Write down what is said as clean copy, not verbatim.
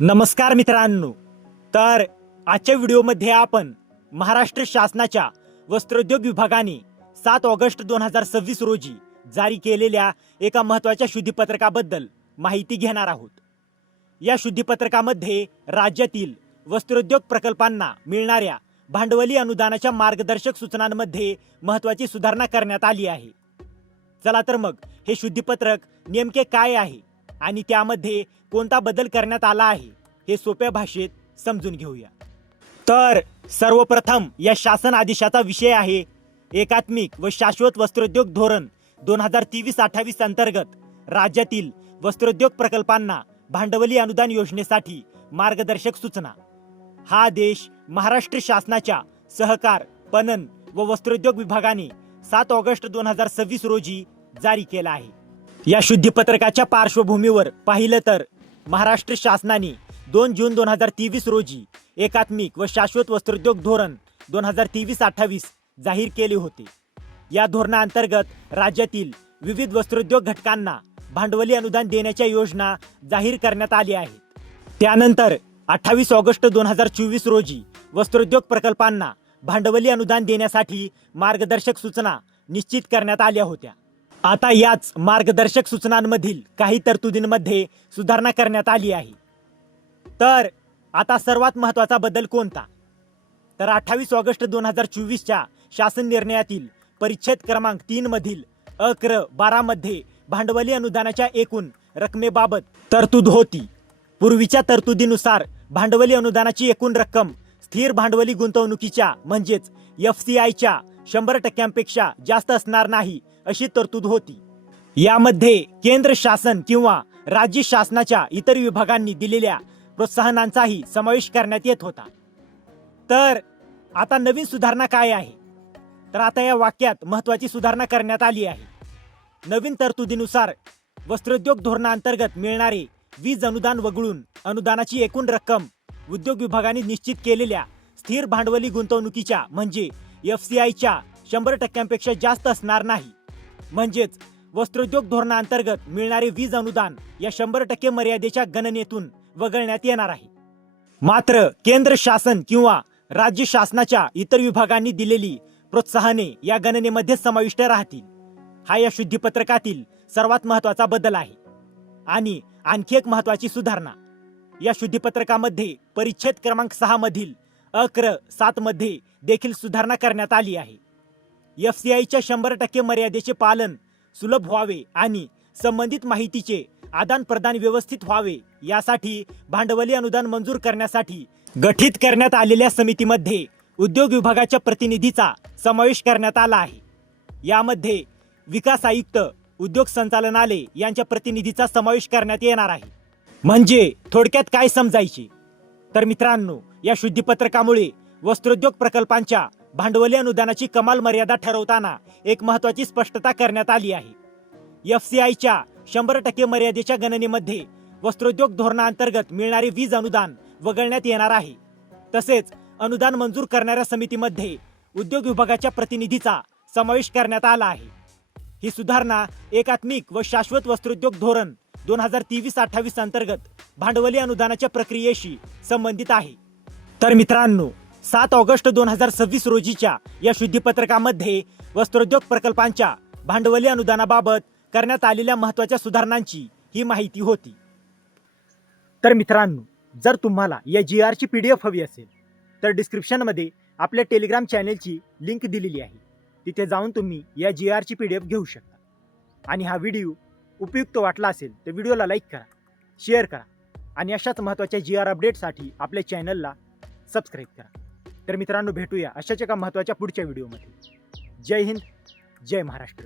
नमस्कार मित्रांनो, तर आजच्या व्हिडिओमध्ये आपण महाराष्ट्र शासनाच्या वस्त्रोद्योग विभागाने 7 ऑगस्ट 2026 रोजी जारी केलेल्या एका महत्त्वाच्या शुद्धीपत्रकाबद्दल माहिती घेणार आहोत। या शुद्धीपत्रकामध्ये राज्यातील वस्त्रोद्योग प्रकल्पांना मिळणाऱ्या भांडवली अनुदानाच्या मार्गदर्शक सूचनांमध्ये महत्त्वाची सुधारणा करण्यात आली आहे। चला तर मग हे शुद्धीपत्रक नेमके काय आहे आणि त्यामध्ये कोणता बदल करण्यात आला आहे हे सोप्या भाषेत समजून घेऊया। तर सर्वप्रथम या शासन आदेशाचा विषय आहे एकात्मिक व शाश्वत वस्त्रोद्योग धोरण 2023-28 अंतर्गत राज्यातील वस्त्रोद्योग प्रकल्पांना भांडवली अनुदान योजनेसाठी मार्गदर्शक सूचना। हा आदेश महाराष्ट्र शासनाच्या सहकार, पणन व वस्त्रोद्योग विभागाने 7 ऑगस्ट 2026 रोजी जारी केला आहे। या शुद्धीपत्रकाच्या पार्श्वभूमीवर पाहिलं तर महाराष्ट्र शासनाने 2 जून 2023 रोजी एकात्मिक व शाश्वत वस्त्रोद्योग धोरण 2023-28 जाहीर केले होते। या धोरणाअंतर्गत राज्यातील विविध वस्त्रोद्योग घटकांना भांडवली अनुदान देण्याच्या योजना जाहीर करण्यात आल्या आहेत। त्यानंतर 28 ऑगस्ट 2024 रोजी वस्त्रोद्योग प्रकल्पांना भांडवली अनुदान देण्यासाठी मार्गदर्शक सूचना निश्चित करण्यात आल्या होत्या। आता याच मार्गदर्शक सूचनांमधील काही तरतुदींमध्ये सुधारणा करण्यात आली आहे। तर आता सर्वात महत्त्वाचा बदल कोणता? तर 28 ऑगस्ट 2024च्या शासन निर्णयातील परिच्छेद क्रमांक 3 मधील अ-क्रमांक 12 मध्ये भांडवली अनुदानाच्या एकूण रकमेबाबत तरतूद होती। पूर्वीच्या तरतुदीनुसार भांडवली अनुदानाची एकूण रक्कम स्थिर भांडवली गुंतवणुकीच्या म्हणजेच FCIच्या 100% जास्त असणार नाही अशी तरतूद होती। यामध्ये केंद्र शासन किंवा राज्य शासनाच्या इतर विभागांनी दिलेल्या प्रोत्साहनांचाही समावेश करण्यात येत होता। तर आता नवीन सुधारणा काय आहे? तर आता या वाक्यात महत्त्वाची सुधारणा करण्यात आली आहे। नवीन तरतुदीनुसार वस्त्रोद्योग धोरणाअंतर्गत मिळणारे वीज अनुदान वगळून अनुदानाची एकूण रक्कम उद्योग विभागाने निश्चित केलेल्या स्थिर भांडवली गुंतवणुकीच्या म्हणजे FCIच्या 100% जास्त असणार नाही। म्हणजेच वस्त्रोद्योग धोरणाअंतर्गत मिळणारे वीज अनुदान या 100% मर्यादेच्या गणनेतून वगळण्यात येणार आहे। मात्र केंद्र शासन किंवा राज्य शासनाच्या इतर विभागांनी दिलेली प्रोत्साहने या गणनेमध्ये समाविष्ट राहतील। हा या शुद्धीपत्रकातील सर्वात महत्त्वाचा बदल आहे। आणि आणखी एक महत्त्वाची सुधारणा, या शुद्धीपत्रकामध्ये परिच्छेद क्रमांक 6 मधील अ-क्रमांक 7 मध्ये देखील सुधारणा करण्यात आली आहे। FCIच्या 100% मर्यादेचे पालन सुलभ व्हावे आणि संबंधित माहितीचे आदान प्रदान व्यवस्थित व्हावे यासाठी भांडवली अनुदान मंजूर करण्यासाठी गठीत करण्यात आलेल्या समितीमध्ये उद्योग विभागाच्या प्रतिनिधीचा समावेश करण्यात आला आहे। यामध्ये विकास आयुक्त, उद्योग संचालनालय यांच्या प्रतिनिधीचा समावेश करण्यात येणार आहे। म्हणजे थोडक्यात काय समजायचे? तर मित्रांनो, या शुद्धीपत्रकामुळे वस्त्रोद्योग प्रकल्पांच्या भांडवली अनुदानाची कमाल मर्यादा ठरवताना एक महत्त्वाची स्पष्टता करण्यात आली आहे। FCIच्या 100% मर्यादेच्या गणनेमध्ये वस्त्रोद्योग धोरणाअंतर्गत मिळणारे वीज अनुदान वगळण्यात येणार आहे। तसेच अनुदान मंजूर करणाऱ्या समितीमध्ये उद्योग विभागाच्या प्रतिनिधीचा समावेश करण्यात आला आहे। ही सुधारणा एकात्मिक व शाश्वत वस्त्रोद्योग धोरण 2023-28 अंतर्गत भांडवली अनुदानाच्या प्रक्रियेशी संबंधित आहे। तर मित्रांनो, 7 ऑगस्ट 2026 रोजीच्या या शुद्धीपत्रकामध्ये वस्त्रोद्योग प्रकल्पांच्या भांडवली अनुदानाबाबत करण्यात आलेल्या महत्त्वाच्या सुधारणांची ही माहिती होती। तर मित्रांनो, जर तुम्हाला या GRची PDF हवी असेल तर डिस्क्रिप्शनमध्ये आपल्या टेलिग्राम चॅनेलची लिंक दिलेली आहे। तिथे जाऊन तुम्ही या GRची PDF घेऊ शकता। आणि हा व्हिडिओ उपयुक्त वाटला असेल तर व्हिडिओला लाईक करा, शेअर करा आणि अशाच महत्त्वाच्या GR अपडेटसाठी आपल्या चॅनलला सबस्क्राईब करा। तर मित्रांनो, भेटूया अशाच एका महत्त्वाच्या पुढच्या व्हिडिओमध्ये। जय हिंद, जय महाराष्ट्र।